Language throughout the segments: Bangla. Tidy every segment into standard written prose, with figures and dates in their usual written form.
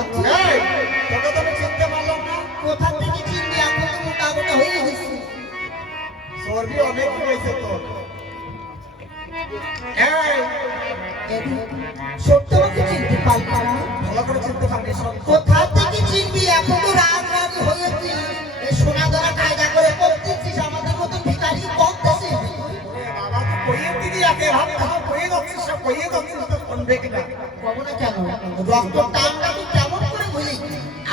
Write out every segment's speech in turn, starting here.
লাগছে। তোকে তো আমি চিনতে পারলাম না। কোথা থেকে চিনবি? এখন তো মোটা মোটা হয়ে গেছে। চর্বি অনেক হয়েছে তো। সত্য আমাকে চিনতে পারবি না? ভালো করে চিনতে পারবি। কোথা থেকে চিনবি? এখন তো রাত রাত হয়েছে। এই সোনা ধরা কায়দা করে করতেছিস, আমাদের মতো ভিখারি কম দেশে। বাবা তো কইয়ে দিদি একে ভাব কইয়ে যাচ্ছিস, সব কইয়ে যাচ্ছিস, তো শুনবে কিনা? কবো না কেন? রক্ত টানটা তুই কেমন করে বুঝলি?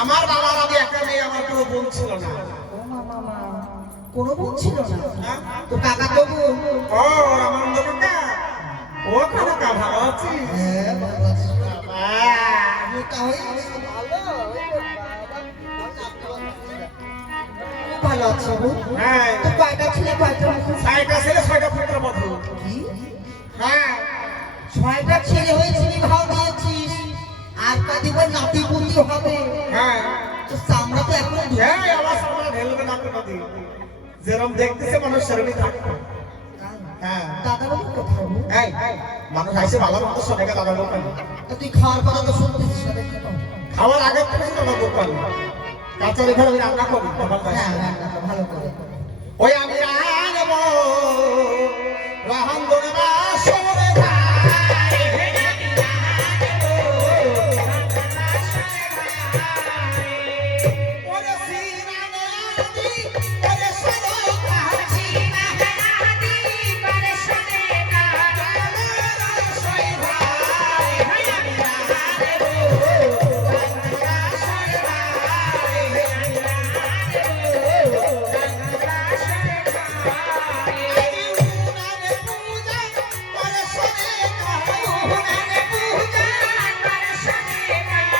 আমার বাবার আগে একটা মেয়ে আমার কোনো বোন ছিল না। ও মামা, কোনো বোন ছিল না? হ্যাঁ? তো কাকা তো বোন। ও রামানন্দ কাকা, ও কাকা ভালো আছিস? হ্যাঁ, ভালো আছি। বাবা, মোটা হয়ে গেছে, ভালো। খুব ভালো আছো বোন। হ্যাঁ, তো কয়টা ছেলে কয়টা মেয়ে? 6টা ছেলে 6টা পুত্রবধূ। কি? হ্যাঁ, 6টা ছেলে হয়েছে, বিবাহ দিয়েছিস, আর কাদিবার নাতি পুতি হবে। হ্যাঁ, তো চামড়া তো এখন হ্যাঁ, আমার সামনে ঢেলবে না কোনো দিন। যেরকম দেখতেছে মানুষ সেরকমই থাকবে। হ্যাঁ, দাদা বাবু কোথায় বোন? এই, মানুষ আইসে ভালো মতো শোনে গেল দাদা দোকান। তো তুই খাওয়ার কথা তো শুনতেছিস না, দেখতে পাবো। খাওয়ার আগে থেকে দাদা দোকান। কাঁচারি ঘরে আমি রান্না করি। হ্যাঁ, হ্যাঁ, ভালো করে। ওই আমি রানবো রাহান দোনা সরে ভাই। ওরে সিনা নদী, ওরে সরো কাছি না নদী, ওরে সরে কালে রসই ভাই। আমি রানবো রান্না সরে ভাই। আমি রানবো রান্না সরে ভাই। আরে উনানে পূজা করে সরে কালে, উনানে পূজা করে সরে কালে।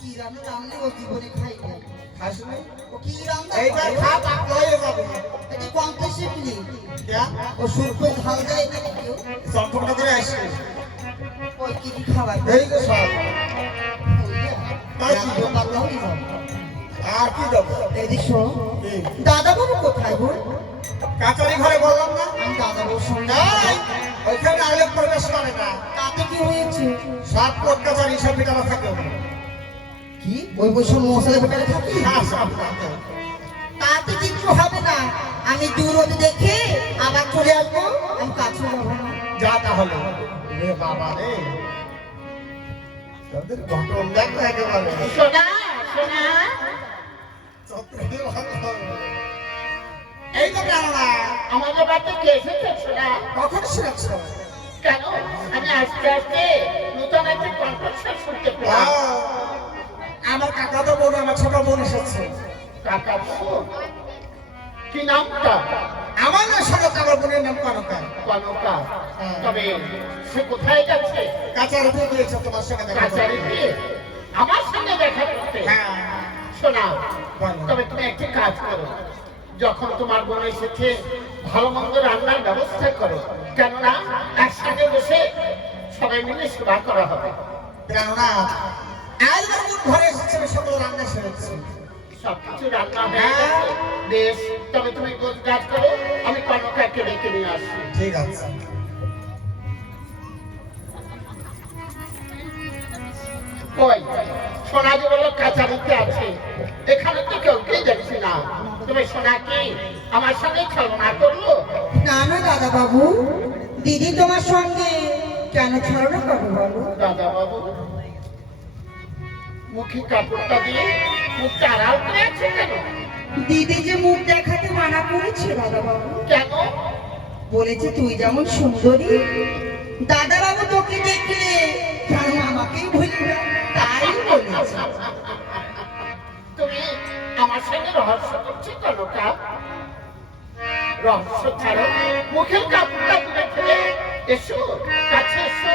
কি রান্না রান্না ও জীবনে খাই না। ও কি রান্না এইবার করে? খা পাকলা হয়ে যাবে। এটা কম তো শিখলি। क्या ও সুরকো ঝাল দেয় না কেউ? সম্পূর্ণ করে আসছে ওই কি কি খাবার? এই যে সব রান্না পাতলা হয়ে যাবে। আর কি দেবো এদিকে শোন, দাদা বাবু কোথায় গো? কাচারি ঘরে বললাম না আমি দাদা বাবুর সঙ্গে এই, ওইখানে আলে প্রবেশ করে না তাতে কি হয়েছে? সব কোর্ট কাচারি সব বিটারা থাকে কি ওই বসে মশলা হোটেলে থাকি? হ্যাঁ সব থাকে। তাতে কিছু হবে না, আমি দূর হতে দেখে আবার চলে আসবো, আমি কাছে যাবো না। যা তাহলে রে বাবা রে তাদের ঘটন দেখো একেবারে সোনা সোনা, চত্বরে ভালো। এই তো কেননা আমাদের বাড়িতে কে এসেছে সোনা? কখন শুনেছ কেন? আমি আস্তে আস্তে নতুন একটা কনফারেন্স শুনতে পেলাম। আমার কাকা তো বোন আমার ছোট বোন এসেছে কাকা বোন? কি নামটা? আমার না সনক আমার বোনের নাম কনকা কনকা। তবে সে কোথায় যাচ্ছে? কাচারিতে গিয়েছে তোমার সঙ্গে দেখা করতে। কাছারিতে আমার সঙ্গে দেখা করতে? হ্যাঁ শোনা, বলো। তবে তুমি একটি কাজ করো, যখন তোমার বোন এসেছে ভালো মন্দ রান্নার ব্যবস্থা করো, কেননা একসাথে বসে সবাই মিলে সেবা করা হবে। কেননা আজকের বোন ঘরে এসেছে আমি সকল রান্না সেরেছি সবকিছু রান্না হয়ে গেছে। বেশ, তবে তুমি গোছ কাজ করো, আমি কনকাকে ডেকে নিয়ে আসছি। ঠিক আছে কই সোনা যে বললো কাছারিতে আছে, এখানে তো কাউকে দেখছি না। তুমি সোনা কি আমার সঙ্গে ছলনা করলো? না না দাদা বাবু, দিদি তোমার সঙ্গে কেন ছলনা করবে বলো? দাদা বাবু মুখে কাপড়টা দিয়ে মুখটা আড়াল করে আছে কেন? দিদি যে মুখ দেখাতে মানা করেছে দাদা বাবু, কেন? বলেছে তুই যেমন সুন্দরী, দাদা বাবু তোকে দেখলে যেন আমাকেই ভুলবে, তাই বলেছে। তুমি আমার সঙ্গে রহস্য করছো কনকা? রহস্য ছাড়ো, মুখের কাপড়টা তুলে ফেলে এসো, কাছে এসো,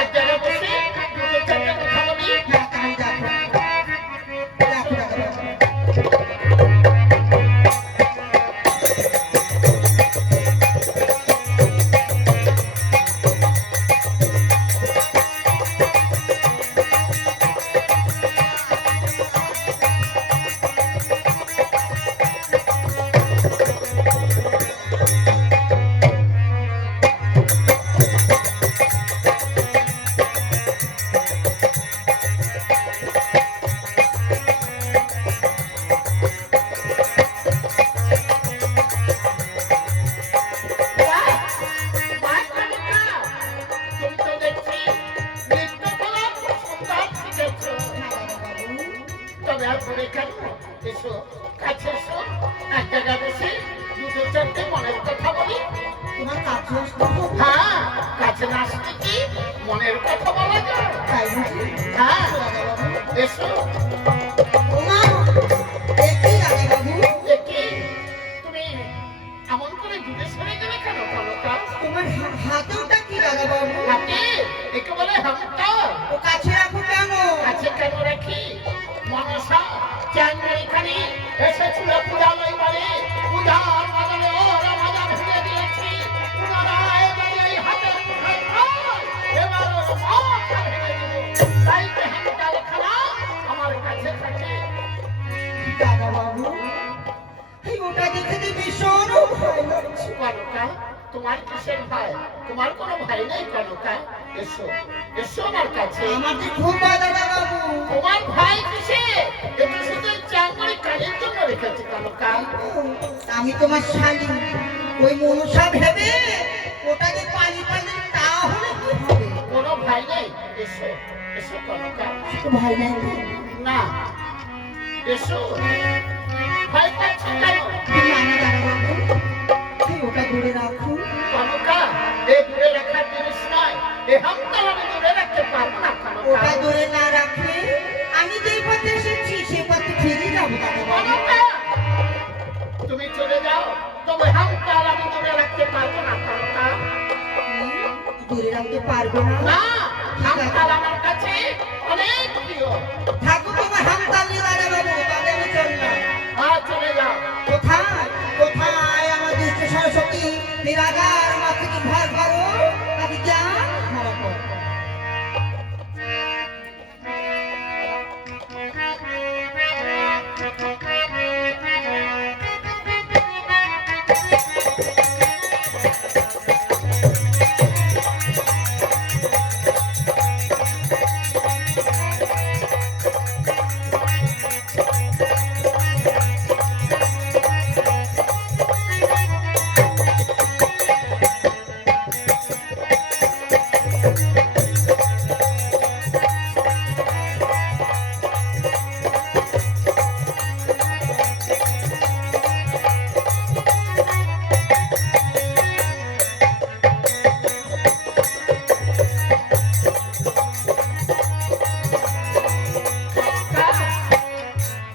এক জায়গায় বসে দুটো চারটে কথা বলি। দেখো দেখো দেখো দাদা বাবু, বাহ! বাহ, কনকা! তুমি তো দেখছি নৃত্যকলা খুব সুন্দর শিখেছো। তবে আর পরে কেন? এসো, কাছে এসো, এক জায়গায় বসে দুটো চারটে মনের কথা বলি। তোমার কাছে আসতে হবে, হ্যাঁ, কাছে না আসলে কি মনের কথা বলা যায়? তাই বুঝি? হ্যাঁ, দাদা বাবু, এসো। ওমা, দেখি দাদা বাবু, দেখি তুমি এমন করে দূরে সরে গেলে কেন কনকা? তোমার হাতেওটা কি দাদা বাবু? হাতে একেবারে হামটা ও কাছে রাখো কেন? কাছে কেন রাখি? মনসা চ্যাংমারিখানি এসেছিল পূজালয় বলে, পূজার বদলে ওরা ভাজা ভেঙে দিয়েছি। পুনরায় যদি এই হাতের মুঠোয় পাই, এবার ওর মাথা ভেঙে দিব। তাই তো হামটা লেখানা আমার কাছে থাকে। দাদা বাবু, এই ওটা দেখে তো ভীষণ ভয় লাগছে। কনকা, তোমার কিসের ভাই? তোমার কোনো ভাই নেই কনকা। এসো, এসো আমার কাছে। আমার যে খুব ভয় দাদা বাবু। তোমার ভাই কিসে? এটা শুধু চাকরি কাজের জন্য রেখেছে কনকা। আমি তোমার শালী, ওই মনসা ভেবে ওটাকে পালি পালি তাহলে কি হবে? কোনো ভাই নেই। এসো, এসো কনকা। তো ভয় নাই তো? না, এসো। ভয় পাচ্ছ কেন? না না দাদা বাবু, এই ওটা দূরে রাখুন। কনকা, এ দূরে রাখার জিনিস নয়। এ হামটা আমি দূরে রাখতে পারবো না ওটা কনকা। দূরে না রাখলে আমি যে পথে এসেছি সে পথে ফিরে যাবো দাদা বাবু। কনকা, তুমি চলে যাও, তবে হামটা আমি দূরে রাখতে পারবো না কনকা। দূরে রাখতে পারবে না? না, হামটা আমার কাছে অনেক প্রিয়। থাকো তোমার হামতালি দাদা বাবু, তাহলে আমি চললাম। চলে যাও। কোথায় কোথায় আমার দুষ্ট সরস্বতী নিরাগার মাথাকে ভার করো, তাকে জ্ঞান হারা করো।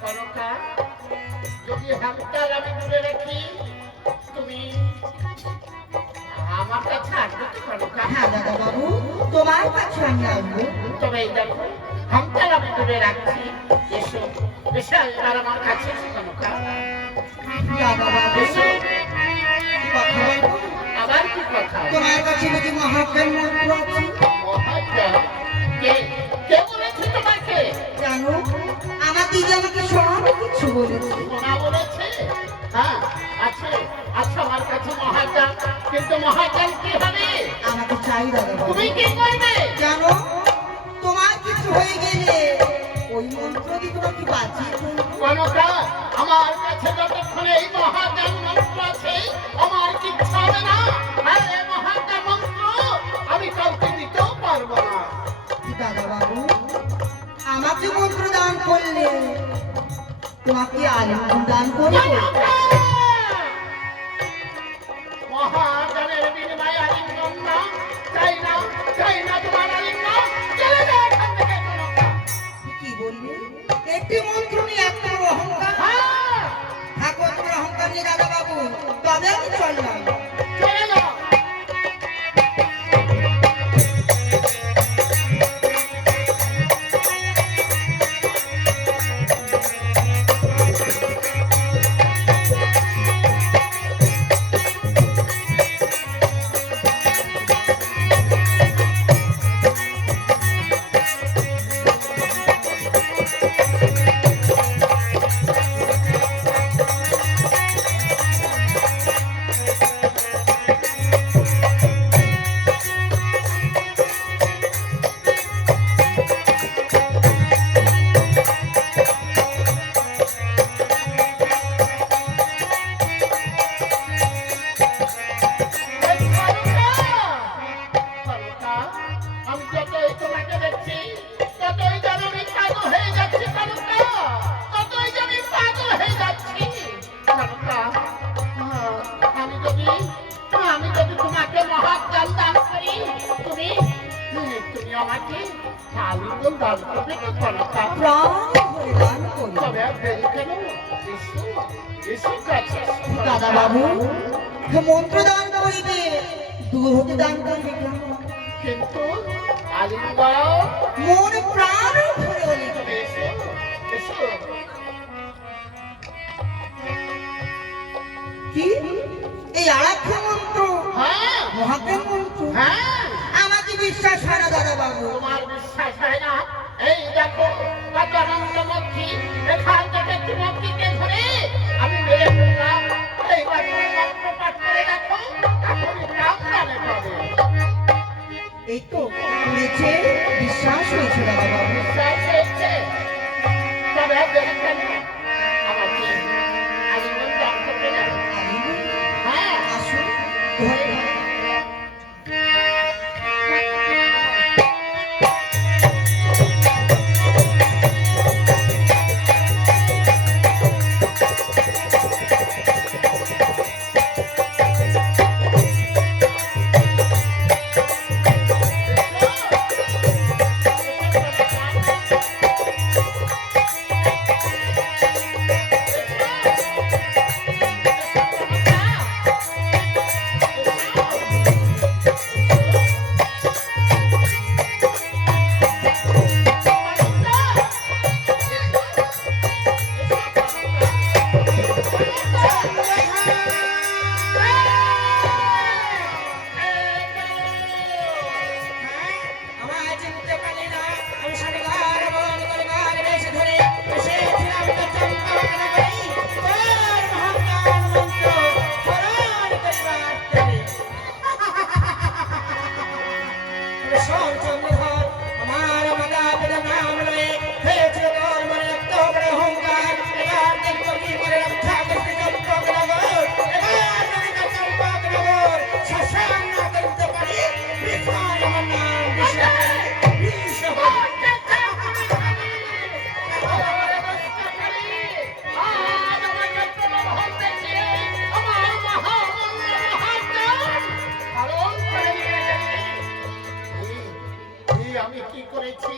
কনকা, যদি হামটাল আমি দূরে রাখি, তুমি আমার কাছে আসবে তো কনকা? হ্যাঁ দাদা বাবু, তোমার কাছে আমি আসবো। তবে এই দেখো, হামটাল আমি দূরে রাখছি। এসো, এসো এবার আমার কাছে এসো কনকা। দাদা বাবু, এসো। কি কথা বলবো? আবার কি কথা? তোমার কাছে বুঝি মহাজ্ঞান মন্ত্র আছে? মহাজ্ঞান? কে কে বলেছে তোমাকে? জানো, আমার দিদি আমাকে সব কিছু বলেছে। সোনা বলেছে? হ্যাঁ, আছে আছে আমার কাছে মহাজ্ঞান। কিন্তু মহাজ্ঞান কি হবে? আমাকে চাই দাদা বাবু। তুমি কি করবে? জানো, তোমার কিছু হয়ে গেলে ওই মন্ত্র দিয়ে তোমাকে বাঁচিয়ে ফেলবো। কনকা, আমার কাছে যতক্ষণে এই মহাজ্ঞান মন্ত্র আছে আমার কিচ্ছু হবে না। আর এই মহাজ্ঞান মন্ত্র আমি কাউকে দিতেও পারবো না। দাদা বাবু আমাকে মন্ত্র দান করলে তোমাকে আলিঙ্গন দান করবো। কনকা! মহাজ্ঞানের বিনিময়ে আলিঙ্গন না, চাই না, চাই না তোমার আলিঙ্গন। চলে যাও এখান থেকে কনকা। কি বললে? একটি মন্ত্র নিয়ে এত বড় অহংকার? হ্যাঁ, থাকো তোমার অহংকার নিয়ে দাদা বাবু, তবে আমি চললাম। চলে যাও। আমি যতই তোমাকে দেখছি ততই যেন আমি পাগল হয়ে যাচ্ছি কনকা, ততই যেন আমি পাগল হয়ে যাচ্ছি কনকা। আমি যদি তোমাকে মহাজ্ঞান দান করি, তুমি তুমি আমাকে আলিঙ্গন দান করবে তো কনকা? প্রাণ ভরে দান করি। তবে আর দেরি কেন? এসো, এসো কাছে এসো। দাদা বাবু মন্ত্র দান করিবে, দূর হতে দান করবে কেন? কিন্তু আলিঙ্গন মন প্রাণ ভরে বলি। এসো, এসো। কি এই আরাধ্য মন্ত্র, হ্যাঁ, মহাজ্ঞান মন্ত্র? হ্যাঁ, আমাকে বিশ্বাস হয় না দাদা বাবু। তোমার বিশ্বাস হয় না? এই দেখো কত আনন্দমুখী, এখান থেকে চুমকিকে ধরে আমি মেরে ফেললাম। এইবার তুমি মন্ত্র পাঠ করে দেখো, এখনই প্রাণ দানে পাবে। এই তো হয়েছে, বিশ্বাস হয়েছে দাদা বাবু। বিশ্বাস হয়েছে? তবে আর দেরি কেন? আমাকে আলিঙ্গন দান করবে না? হ্যাঁ, আসুন ধরে নাও। আমি কি করেছি?